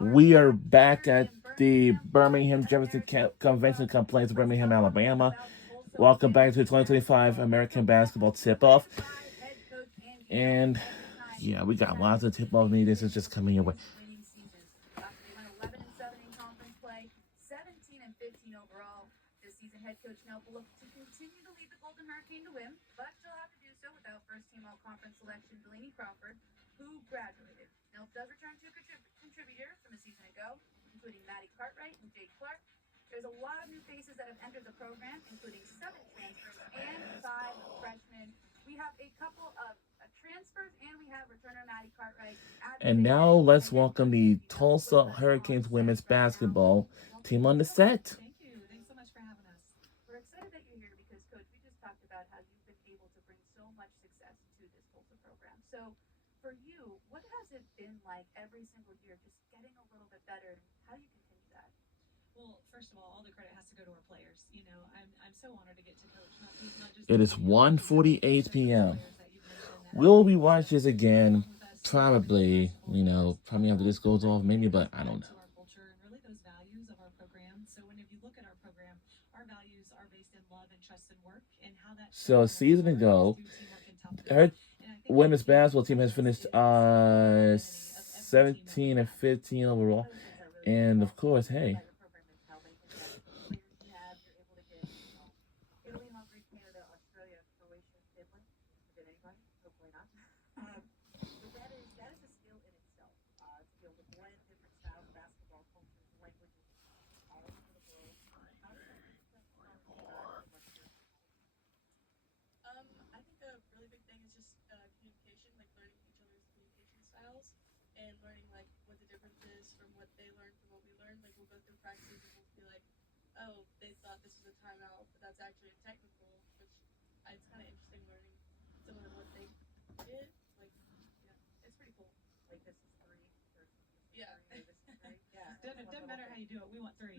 We are back at the Birmingham Jefferson Convention Complex, Birmingham, Alabama. Welcome back to the 2025 American Basketball Tip-Off. And yeah, we got lots of tip-off news. This is just coming your way. And now let's welcome the Tulsa Hurricanes women's basketball team on the set. Thank you. Thanks so much for having us. Well, first of all the credit has to go to our players. I'm so honored to get to coach not just It this is year, but the young 1:48 generational p.m. players that you've mentioned that have We'll be watching this been again, with us since we've been in probably, basketball for the last probably after this goes off, 5 maybe, years, but that I don't add know. to our culture and really those values of our program. So when if you look at our program, our values are based in love and trust and work, and how that So a shows in our season sport is ago, through teamwork and top play. her And I think when women's you take basketball that team has focus, finished it is the identity of every team that we 17 and have. 15 overall. And of course, hey, I think a really big thing is just communication, like learning each other's communication styles and learning like what the difference is from what they learned from what we learned. Like we'll go through practices and we'll be like, oh, they thought this was a timeout, but that's actually a technical, which it's kind of interesting learning some of what they did. Like, yeah, it's pretty cool. Yeah. Doesn't matter how you do it. We want three.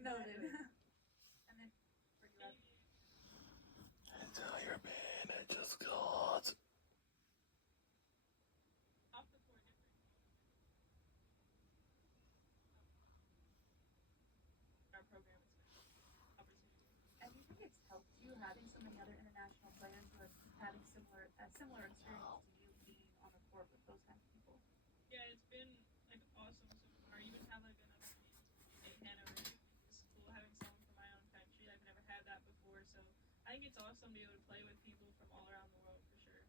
Noted. tell your man I just got. Off the floor different. Our program is opportunity. Yeah, it's been like awesome so far. Even have like another chance in Hanover is cool. Having someone from my own country, I've never had that before. So I think it's awesome to be able to play with people from all around the world for sure.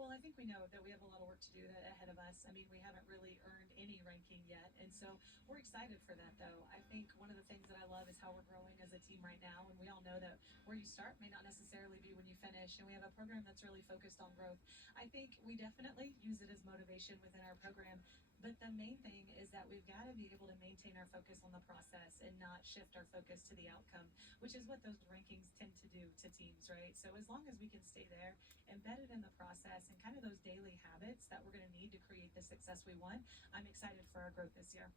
Well, I think we know that we have a lot of work to do ahead of us. I mean, we haven't really earned any ranking yet. And so we're excited for that, though. I think one of the things that I love is how we're growing as a team right now. And we all know that where you start may not necessarily be when you finish. And we have a program that's really focused on growth. I think we definitely use it as motivation within our program. But the main thing is that we've got to be able to maintain our focus on the process and not shift our focus to the outcome, which is what those rankings tend to do to teams, right? So as long as we can stay there, embedded in the process and kind of those daily habits that we're going to need to create the success we want, I'm excited for our growth this year.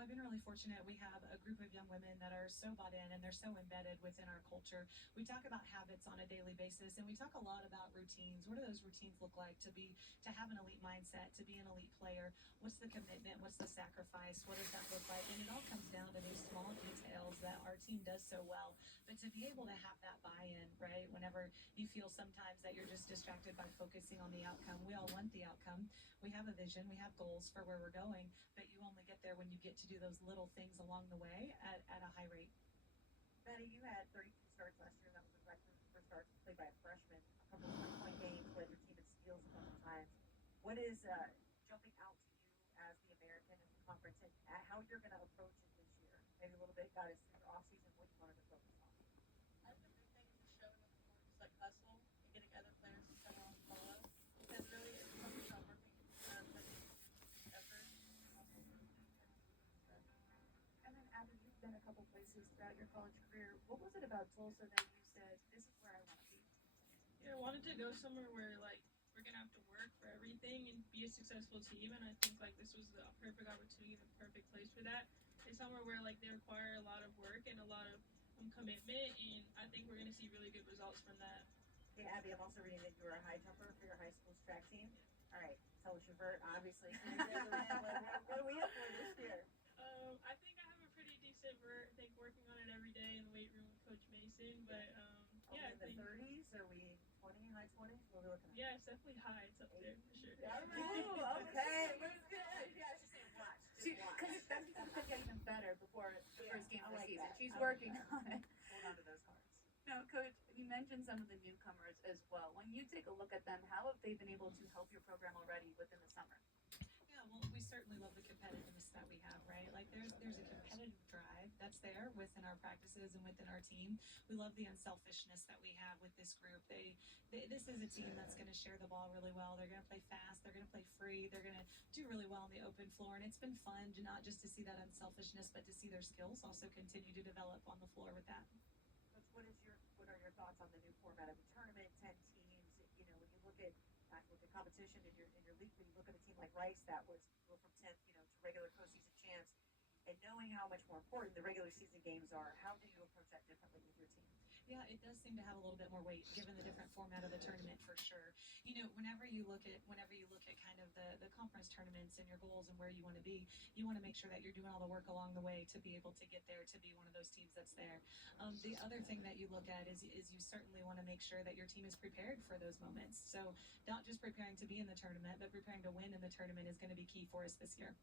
I've been really fortunate. We have a group of young women that are so bought in and they're so embedded within our culture. We talk about habits on a daily basis and we talk a lot about routines. What do those routines look like to have an elite mindset, to be an elite player? What's the commitment? What's the sacrifice? What does that look like? And it all comes down to these small details that our team does so well. But to be able to have that buy-in, right? Whenever you feel sometimes that you're just distracted by focusing on the outcome. We all want the outcome. We have a vision, we have goals for where we're going, but you only get there when you get to do those little things along the way at a high rate. I think the big thing is just showing on the court, just like hustle and getting other players to come along and follow. Because really, it's focused on working like a unit, just effort, hustle, and stuff. Yeah, I wanted to go somewhere where like we're gonna have to work for everything and be a successful team, and I think like this was the perfect opportunity, the perfect place for that. It's somewhere where like they require a lot of work and a lot of commitment, and I think we're gonna see really good results from that. Okay, Abby, I'm also reading that you were a high jumper for your high school's track team. All right, tell us your vert, obviously. What are we up for this year? I think I have a pretty decent vert. I think working on it every day in the weight room with Coach Mason, but Are yeah, we I in the think 30s? Are we 20, high 20s? What are we looking at? yeah, it's definitely high. It's up there for sure. Oh, okay. Looks good. Yeah, she's saying watch. Because that's going to get even better before the Yeah, first game I of the like season. that. She's I like working that. on it. Hold on to those cards. Now, Coach, you mentioned some of the newcomers as well. When you take a look at them, how have they been able to help your program already within the summer? Yeah, well, we certainly love the competitiveness that we have, right? Like there's a competitive drive that's there within our practices and within our team. We love the unselfishness that we have with this group. This is a team that's going to share the ball really well. They're going to play fast. They're going to play free. They're going to do really well on the open floor, and it's been fun to not just to see that unselfishness, but to see their skills also continue to develop on the floor with that. Coach, what are your thoughts on the new format of the tournament? 10 teams. You know, when you look at not look at competition in your league, when you look at a team like Rice that was go from 10th, to regular postseason chance, and knowing how much more important the regular season games are, how do you approach that differently with your team? Yeah, it does seem to have a little bit more weight given the different format of the tournament for sure. Whenever you look at kind of the conference tournaments and your goals and where you want to be, you want to make sure that you're doing all the work along the way to be able to get there to be one of those teams that's there. The other thing that you look at is you certainly want to make sure that your team is prepared for those moments. So not just preparing to be in the tournament, but preparing to win in the tournament is going to be key for us this year.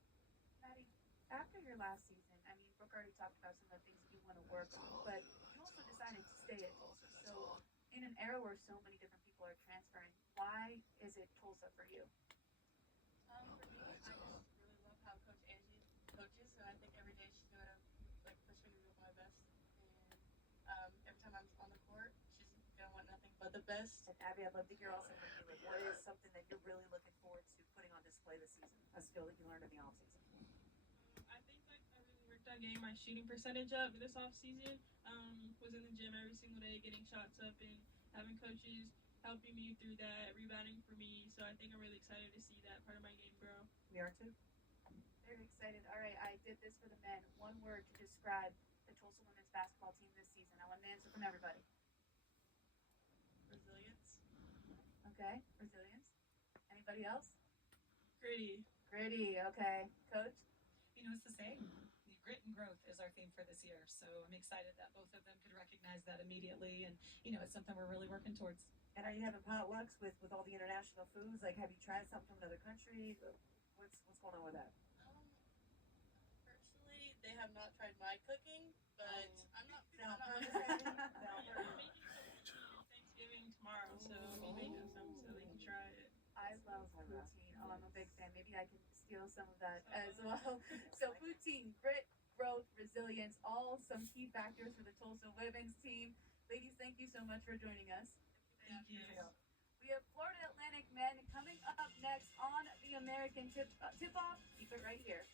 Maddie, after your last season, I mean, Brooke already talked about some of the things that you want to work on, but you also decided to stay at Tulsa. So, in an era where so many different people are transferring, why is it Tulsa for you? For me, I just really love how Coach Angie coaches, and I think every day she's gonna like push me to do my best. And every time I'm on the court, she's gonna want nothing but the best. And Abby, I'd love to hear also from you. Like, what is something that you're really looking forward to putting on display this season? A skill that you learned in the offseason. I think like I really worked on getting my shooting percentage up this off season. Was in the gym every single day, getting shots up, and having coaches helping me through that, rebounding for me. So I think I'm really excited to see that part of my game grow. We are too. Very excited. All right, I did this for the men. One word to describe the Tulsa women's basketball team this season. I want an answer from everybody. Resilience. Okay, resilience. Anybody else? Gritty. Gritty. Okay, Coach. It's the same. Grit and growth is our theme for this year. So I'm excited that both of them could recognize that immediately. And, it's something we're really working towards. And are you having potlucks with all the international foods? Like, have you tried something from another country? What's going on with that? Personally, they have not tried my cooking, but I'm not making some Thanksgiving tomorrow, so I'll be making some so they can try it. I love poutine. Oh, I'm a big fan. Maybe I can steal some of that as well. So poutine, grit, growth, resilience, all some key factors for the Tulsa women's team. Ladies, thank you so much for joining us. Thank you. We have Florida Atlantic men coming up next on the American Tip-Off. Keep it right here.